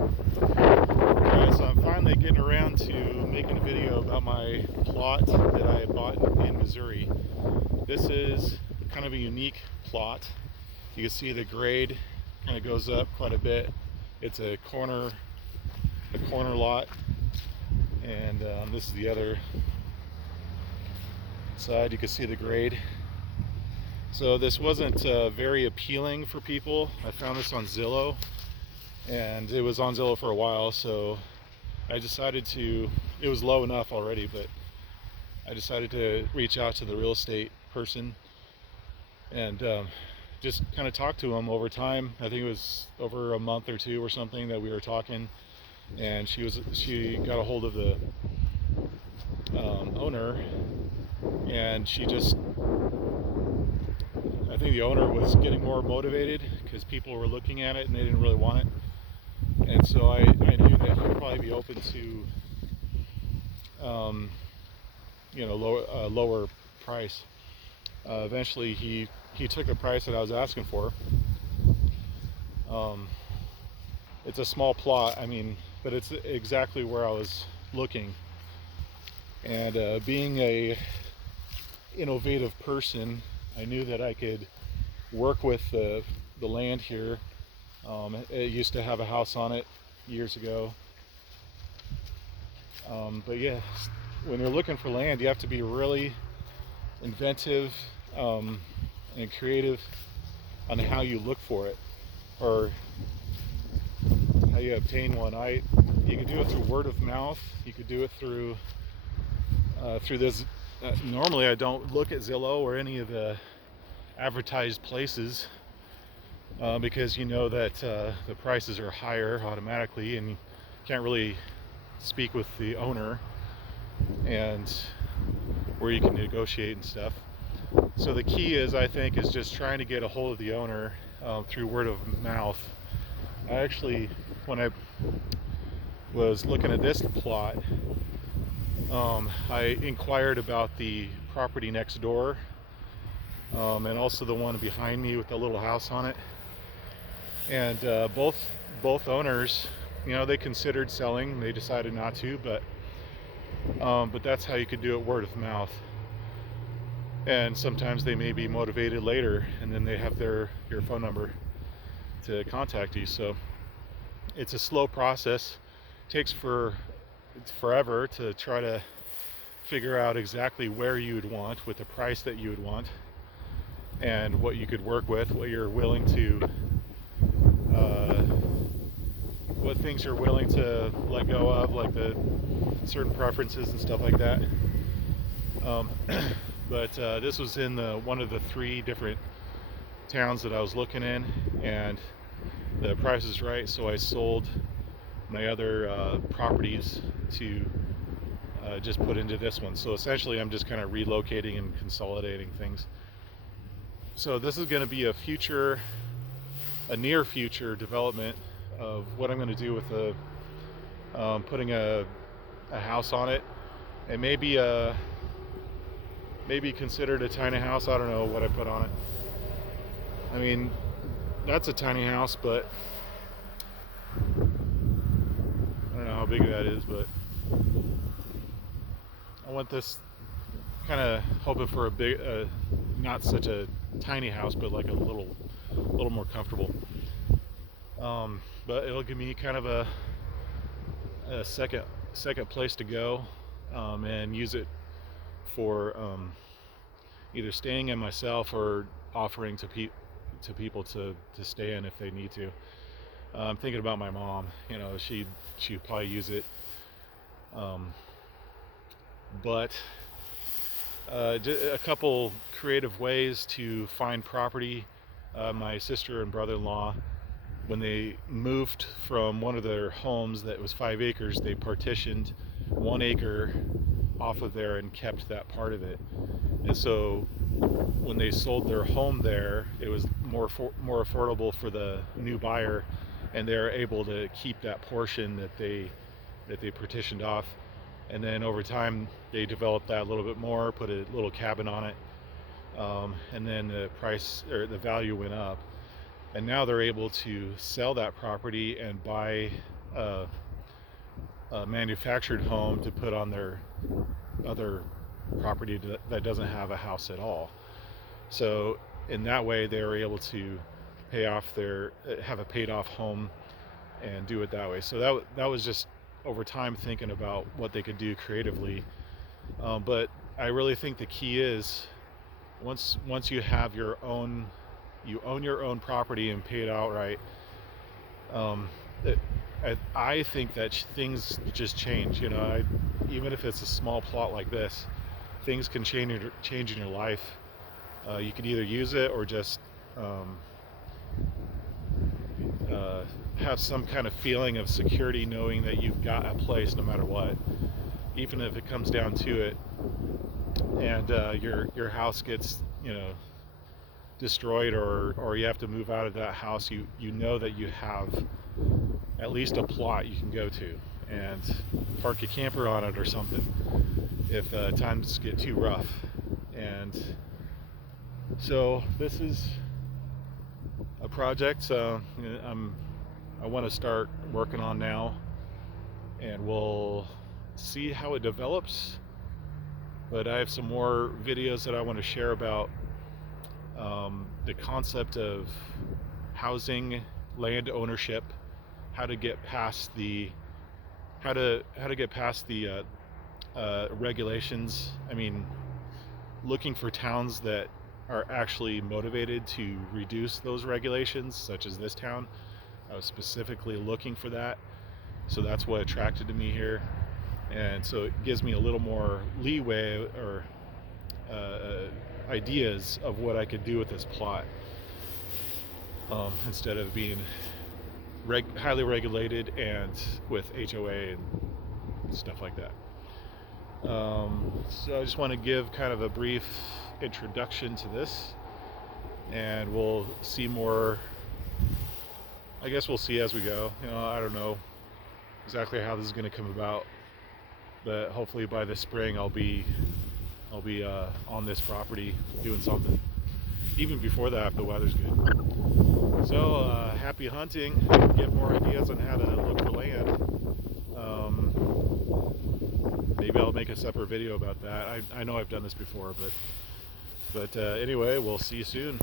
Alright, so I'm finally getting around to making a video about my plot that I bought in Missouri. This is kind of a unique plot. You can see the grade kind of goes up quite a bit. It's a corner lot, and this is the other side. You can see the grade. So this wasn't very appealing for people. I found this on Zillow, and it was on Zillow for a while, so I decided to, it was low enough already, but I decided to reach out to the real estate person and just kind of talk to him over time. I think it was over a month or two or something that we were talking, and she got a hold of the owner, and I think the owner was getting more motivated because people were looking at it and they didn't really want it. And so I knew that he would probably be open to lower price. Eventually he took the price that I was asking for. It's a small plot, but it's exactly where I was looking. And being a innovative person, I knew that I could work with the land here. It used to have a house on it years ago. But yeah, when you're looking for land, you have to be really inventive and creative on how you look for it, or how you obtain one. You can do it through word of mouth. You could do it through this. Normally, I don't look at Zillow or any of the advertised places because you know that the prices are higher automatically, and you can't really speak with the owner and where you can negotiate and stuff. So the key is, I think, is just trying to get a hold of the owner through word of mouth. I actually, when I was looking at this plot, I inquired about the property next door, and also the one behind me with the little house on it. And both owners, they considered selling. They decided not to, but that's how you could do it, word of mouth. And sometimes they may be motivated later, and then they have your phone number to contact you. So it's a slow process. It takes forever to try to figure out exactly where you would want, with the price that you would want, and what you could work with, what things you're willing to let go of, like the certain preferences and stuff like that. But this was in one of the 3 different towns that I was looking in, and the price is right, so I sold my other properties to just put into this one. So essentially I'm just kind of relocating and consolidating things. So this is going to be a near future development of what I'm going to do with putting a house on it. It may be maybe considered a tiny house. I don't know what I put on it. I mean, that's a tiny house, but I don't know how big that is, but I want this, kind of hoping for a big, not such a tiny house, but like a little more comfortable. But it'll give me kind of a second place to go, and use it for either staying in myself or offering to people to stay in if they need to. I'm thinking about my mom. She'd probably use it, but a couple creative ways to find property. My sister and brother-in-law, when they moved from one of their homes that was 5 acres, they partitioned 1 acre off of there and kept that part of it. And so when they sold their home there, it was more affordable for the new buyer, and they're able to keep that portion that they partitioned off. And then over time they developed that a little bit more, put a little cabin on it, and then the price, or the value, went up, and now they're able to sell that property and buy a, a manufactured home to put on their other property that doesn't have a house at all. So in that way, they were able to pay off their have a paid off home and do it that way. So that was just over time thinking about what they could do creatively. But I really think the key is once you have you own your own property and pay it outright. Um, it, I think that things just change. Even if it's a small plot like this, things can change in your life. You can either use it or just um, uh, have some kind of feeling of security, knowing that you've got a place no matter what, even if it comes down to it, and your house gets destroyed, or you have to move out of that house. You know that you have at least a plot you can go to and park a camper on it or something if times get too rough. And so this is a project I want to start working on now, and we'll see how it develops. But I have some more videos that I want to share about the concept of housing, land ownership, how to get past the regulations. I mean, looking for towns that are actually motivated to reduce those regulations, such as this town. I was specifically looking for that, so that's what attracted to me here. And so it gives me a little more leeway or ideas of what I could do with this plot, instead of being highly regulated and with HOA and stuff like that. So I just want to give kind of a brief introduction to this, and we'll see more. I guess we'll see as we go. I don't know exactly how this is going to come about, but hopefully by this spring I'll be on this property doing something. Even before that, if the weather's good. So happy hunting. Get more ideas on how to look for land. Maybe I'll make a separate video about that. I know I've done this before, but anyway, we'll see you soon.